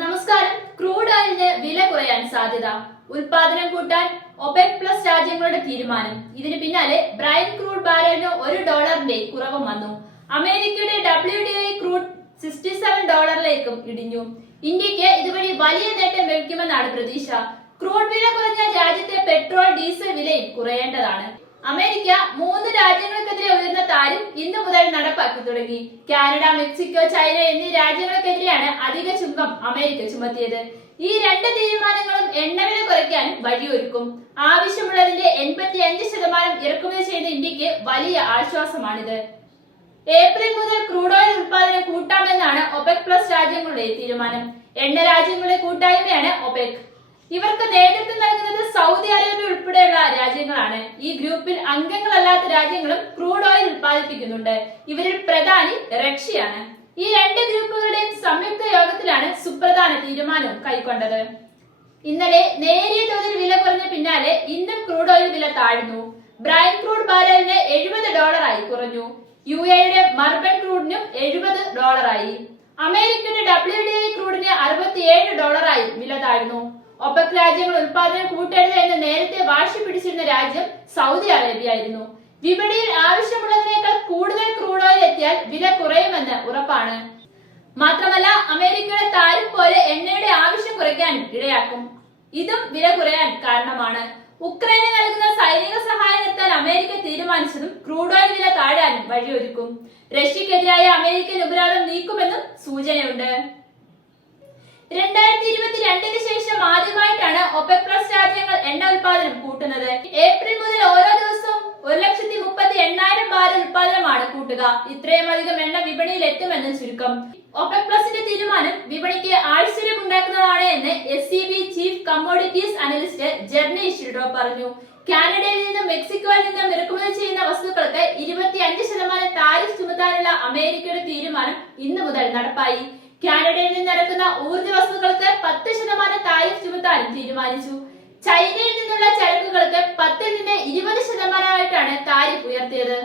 നമസ്കാരം. ക്രൂഡ് ഓയിലിന് വില കുറയാൻ സാധ്യത. ഉൽപാദനം കൂട്ടാൻ ഒപെക് പ്ലസ് രാജ്യങ്ങളുടെ തീരുമാനം. ഇതിന് പിന്നാലെ ബ്രൈൻ ക്രൂഡ് ബാരലിന് ഒരു ഡോളറിന്റെ കുറവ് വന്നു. അമേരിക്കയുടെ W D I crude sixty seven ഡോളറിലേക്കും ഇടിഞ്ഞു. ഇന്ത്യയ്ക്ക് ഇതുവഴി വലിയ നേട്ടം ലഭിക്കുമെന്നാണ് പ്രതീക്ഷ. ക്രൂഡ് വില കുറഞ്ഞ രാജ്യത്തെ പെട്രോൾ ഡീസൽ വിലയും കുറയേണ്ടതാണ്. അമേരിക്ക മൂന്ന് രാജ്യങ്ങൾക്കെതിരെ ഉയർന്ന താരം ഇന്നു മുതൽ നടപ്പാക്കി തുടങ്ങി. കാനഡ മെക്സിക്കോ ചൈന എന്നീ രാജ്യങ്ങൾക്കെതിരെയാണ് അധിക ചുങ്കം അമേരിക്ക ചുമത്തിയത്. ഈ രണ്ട് തീരുമാനങ്ങളും എണ്ണവില കുറയ്ക്കാൻ വഴിയൊരുക്കും. ആവശ്യമുള്ളതിന്റെ എൺപത്തി അഞ്ച് ശതമാനം ഇറക്കുമതി ചെയ്ത ഇന്ത്യയ്ക്ക് വലിയ ആശ്വാസമാണിത്. ഏപ്രിൽ മുതൽ ക്രൂഡ് ഓയിൽ ഉൽപാദനം കൂട്ടാമെന്നാണ് ഒപെക് പ്ലസ് രാജ്യങ്ങളുടെ തീരുമാനം. എണ്ണ രാജ്യങ്ങളുടെ കൂട്ടായ്മയാണ് ഒപെക്. ഇവർക്ക് നേതൃത്വം നൽകുന്നത് സൗദി അറേബ്യ ഉൾപ്പെടെയുള്ള രാജ്യങ്ങളാണ്. ഈ ഗ്രൂപ്പിൽ അംഗങ്ങളല്ലാത്ത രാജ്യങ്ങളും ക്രൂഡ് ഓയിൽ ഉൽപ്പാദിപ്പിക്കുന്നുണ്ട്. ഇവരിൽ പ്രധാനി റഷ്യയാണ്. ഈ രണ്ട് ഗ്രൂപ്പുകളുടെയും സംയുക്ത യോഗത്തിലാണ് സുപ്രധാന തീരുമാനം കൈക്കൊണ്ടത്. ഇന്നലെ നേരിയ തോതിൽ വില കുറഞ്ഞ പിന്നാലെ ഇന്നും ക്രൂഡ് ഓയിൽ വില താഴ്ന്നു. ബ്രൈൻ ക്രൂഡ് ബാരലിന് എഴുപത് ഡോളറായി കുറഞ്ഞു. യു എയുടെ മർബൻ ക്രൂഡിനും എഴുപത് ഡോളറായി. അമേരിക്കയുടെ ഡബ്ല്യു ഡി ഐ ക്രൂഡിന് അറുപത്തിയേഴ് ഡോളറായി വില താഴ്ന്നു. ഒപെക് രാജ്യങ്ങൾ ഉൽപാദനം കൂട്ടരുത് എന്ന് നേരത്തെ വാശി പിടിച്ചിരുന്ന രാജ്യം സൗദി അറേബ്യ ആയിരുന്നു വിപണിയിൽ ആവശ്യമുള്ളതിനേക്കാൾ കൂടുതൽ ക്രൂഡ് ഓയിൽ എത്തിയാൽ വില കുറയുമെന്ന് ഉറപ്പാണ്. മാത്രമല്ല അമേരിക്കയുടെ താരിഫ് പോലെ എണ്ണയുടെ ആവശ്യം കുറയ്ക്കാൻ ഇടയാക്കും. ഇതും വില കുറയാൻ കാരണമാണ്. ഉക്രൈന് നൽകുന്ന സൈനിക സഹായം എത്താൻ അമേരിക്ക തീരുമാനിച്ചതും ക്രൂഡ് ഓയിൽ വില താഴാനും വഴിയൊരുക്കും. റഷ്യക്കെതിരായ അമേരിക്കൻ ഉപരാധം നീക്കുമെന്നും സൂചനയുണ്ട്. രണ്ടായിരത്തി ഇരുപത്തിരണ്ടിന് ശേഷം ആദ്യമായിട്ടാണ് ഒപെക് പ്ലസ് രാജ്യങ്ങൾ എണ്ണ ഉൽപാദനം കൂട്ടുന്നത്. ഏപ്രിൽ മുതൽ ഓരോ ദിവസവും ഒരു ലക്ഷത്തി മുപ്പത്തി എണ്ണായിരം ബാരൽ ഉൽപാദനമാണ് കൂട്ടുക. ഇത്രയും അധികം എണ്ണ വിപണിയിൽ എത്തുമെന്ന് ചുരുക്കം. ഒപെക് പ്ലസിന്റെ തീരുമാനം വിപണിക്ക് ആശ്ചര്യം ഉണ്ടാക്കുന്നതാണ് എന്ന് S C B chief commodities analyst ജെർണി ഇഷ്യൂഡോ പറഞ്ഞു. കാനഡയിൽ നിന്നും മെക്സിക്കോയിൽ നിന്നും ഇറക്കുമതി ചെയ്യുന്ന വസ്തുക്കൾക്ക് ഇരുപത്തി അഞ്ച് ശതമാനം താരിഫ് ചുമത്താനുള്ള അമേരിക്കയുടെ തീരുമാനം ഇന്നു മുതൽ നടപ്പായി. കാനഡയിൽ നിന്ന് ഇറക്കുന്ന ഊർജ വസ്തുക്കൾക്ക് പത്ത് ശതമാനം താരിഫ് ചുമത്താൻ തീരുമാനിച്ചു. ചൈനയിൽ നിന്നുള്ള ചരക്കുകൾക്ക് പത്തിൽ നിന്ന് ഇരുപത് ശതമാനമായിട്ടാണ് താരിഫ് ഉയർത്തിയത്.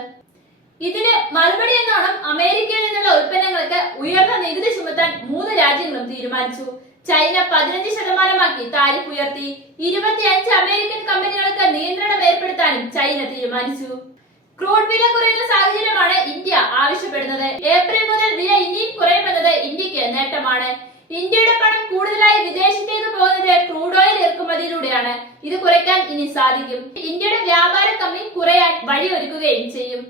ഇതിന് മറുപടി എന്നോണം അമേരിക്കയിൽ നിന്നുള്ള ഉൽപ്പന്നങ്ങൾക്ക് ഉയർന്ന നികുതി ചുമത്താൻ മൂന്ന് രാജ്യങ്ങളും തീരുമാനിച്ചു. ചൈന പതിനഞ്ച് ശതമാനമാക്കി താരിഫ് ഉയർത്തി. ഇരുപത്തിയഞ്ച് അമേരിക്കൻ കമ്പനികൾക്ക് നിയന്ത്രണം ഏർപ്പെടുത്താനും ചൈന തീരുമാനിച്ചു. ക്രൂഡ് വില കുറയുന്ന സാഹചര്യമാണ് ഇന്ത്യ ആവശ്യപ്പെടുന്നത്. ഏപ്രിൽ മുതൽ വില ഇനിയും കുറയുമെന്നത് ഇന്ത്യയ്ക്ക് ഇന്ത്യയുടെ പണം കൂടുതലായി വിദേശത്തേക്ക് പോകുന്നത് ക്രൂഡ് ഓയിൽ ഇറക്കുമതിയിലൂടെയാണ്. ഇത് കുറയ്ക്കാൻ ഇനി സാധിക്കും. ഇന്ത്യയുടെ വ്യാപാര കമ്മി കുറയാൻ വഴിയൊരുക്കുകയും ചെയ്യും.